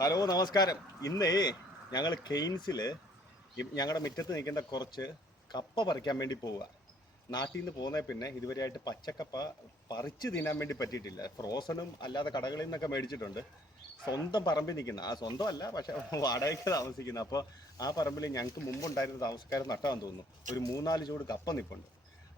Hello നമസ്കാരം. ഇന്നേ ഞങ്ങൾ കെയ്ൻസിൽ ഞങ്ങളുടെ മുറ്റത്ത് നിൽക്കുന്ന കുറച്ച് കപ്പ പറിക്കാൻ വേണ്ടി പോവുക നാട്ടിൽ നിന്ന് പോകുന്ന പിന്നെ ഇതുവരെയായിട്ട് പച്ചക്കപ്പ പറിച്ച് തിന്നാൻ വേണ്ടി പറ്റിയിട്ടില്ല. ഫ്രോസണും അല്ലാതെ കടകളിൽ നിന്നൊക്കെ മേടിച്ചിട്ടുണ്ട്. സ്വന്തം പറമ്പിൽ നിൽക്കുന്ന ആ സ്വന്തം അല്ല പക്ഷെ വാടകയ്ക്ക് താമസിക്കുന്ന. അപ്പോൾ ആ പറമ്പിൽ ഞങ്ങൾക്ക് മുമ്പുണ്ടായിരുന്ന താമസക്കാരൻ നട്ടാന്ന് തോന്നുന്നു. ഒരു മൂന്നാൽ ചൂട് കപ്പ നിൽപ്പുണ്ട്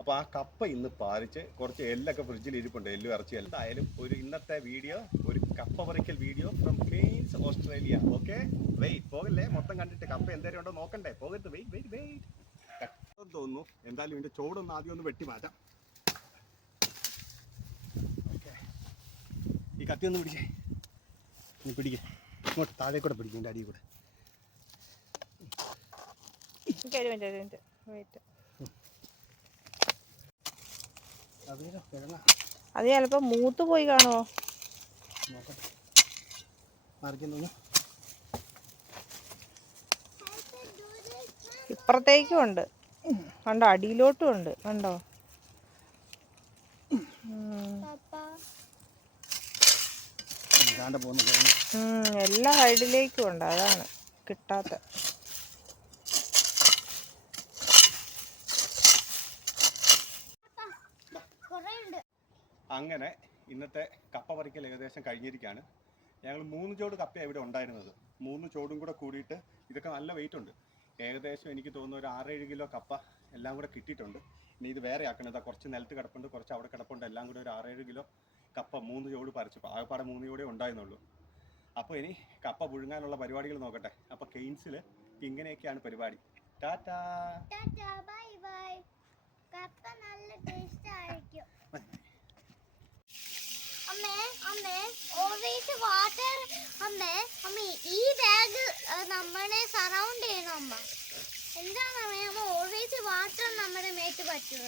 അപ്പോൾ ആ കപ്പ ഇന്ന് പാലിച്ച് കുറച്ച് എല്ലൊക്കെ ഫ്രിഡ്ജിൽ ഇരിപ്പുണ്ട് എല്ലും ഇറച്ചി എന്തായാലും ഒരു ഇന്നത്തെ വീഡിയോ ഒരു കപ്പ പറിക്കൽ video from Cairns Australia okay wait പോകല്ലേ? മൊത്തം കണ്ടിട്ട് കപ്പ എന്തേലും ഉണ്ടോ നോക്കണ്ടേ? പോകരുത്. വെയിറ്റ് വെയിറ്റ് വെയിറ്റ് തോന്നുന്നു. എന്തായാലും ഇതിന്റെ ചോടൊന്ന് ആദ്യം ഒന്ന് വെട്ടി മാറ്റാം. ഓക്കെ ഈ കത്തി ഒന്ന് പിടിച്ചേ നീ പിടിക്കേ. ഇങ്ങോട്ട് താഴെ കൂടെ പിടിക്കും എന്റെ അടിയിൽ കൂടെ. ഒരു മിനിറ്റ് ഒരു വെയിറ്റ് അത് ചിലപ്പോൾ മൂത്ത് പോയി കാണോ ഇപ്പുറത്തേക്കും ഉണ്ട്. കണ്ടോ അടിയിലോട്ടും ഉണ്ട്. കണ്ടോ? എല്ലാ സൈഡിലേക്കും ഉണ്ട്. അതാണ് കിട്ടാത്ത. അങ്ങനെ ഇന്നത്തെ കപ്പ പറിക്കൽ ഏകദേശം കഴിഞ്ഞിരിക്കുകയാണ്. ഞങ്ങൾ മൂന്ന് ചോട് കപ്പ ഇവിടെ ഉണ്ടായിരുന്നത്. മൂന്ന് ചോടും കൂടെ കൂടിയിട്ട് ഇതൊക്കെ നല്ല വെയിറ്റ് ഉണ്ട്. ഏകദേശം എനിക്ക് തോന്നുന്നു ഒരു ആറേഴ് കിലോ കപ്പ എല്ലാം കൂടെ കിട്ടിയിട്ടുണ്ട്. ഇനി ഇത് വേറെ ആക്കണം ഇതാ കുറച്ച് നിലത്ത് കിടപ്പുണ്ട് കുറച്ച് അവിടെ കിടപ്പുണ്ട്. എല്ലാം കൂടെ ഒരു ആറേഴ് കിലോ കപ്പ മൂന്ന് ചോട് പറിച്ചു ആകെപ്പാടെ മൂന്ന് ചോടേ ഉണ്ടായിരുന്നുള്ളൂ. അപ്പോൾ ഇനി കപ്പ പുഴുങ്ങാനുള്ള പരിപാടികൾ നോക്കട്ടെ. അപ്പോൾ കെയ്ൻസിൽ ഇങ്ങനെയൊക്കെയാണ് പരിപാടി. ടാറ്റാ ബൈ ബൈ കപ്പ നല്ല ടേസ്റ്റ് ആയിരിക്കും അമ്മേ അമ്മേ ഓൾവേസ് വാട്ടർ. അമ്മേ അമ്മേ ഈ ബാഗ് നമ്മളെ സറൗണ്ട് ചെയ്യണം അമ്മ. എന്താണ് അമ്മേ? അമ്മ ഓൾവേസ് വാട്ടർ നമ്മുടെ മേത്ത് പറ്റുക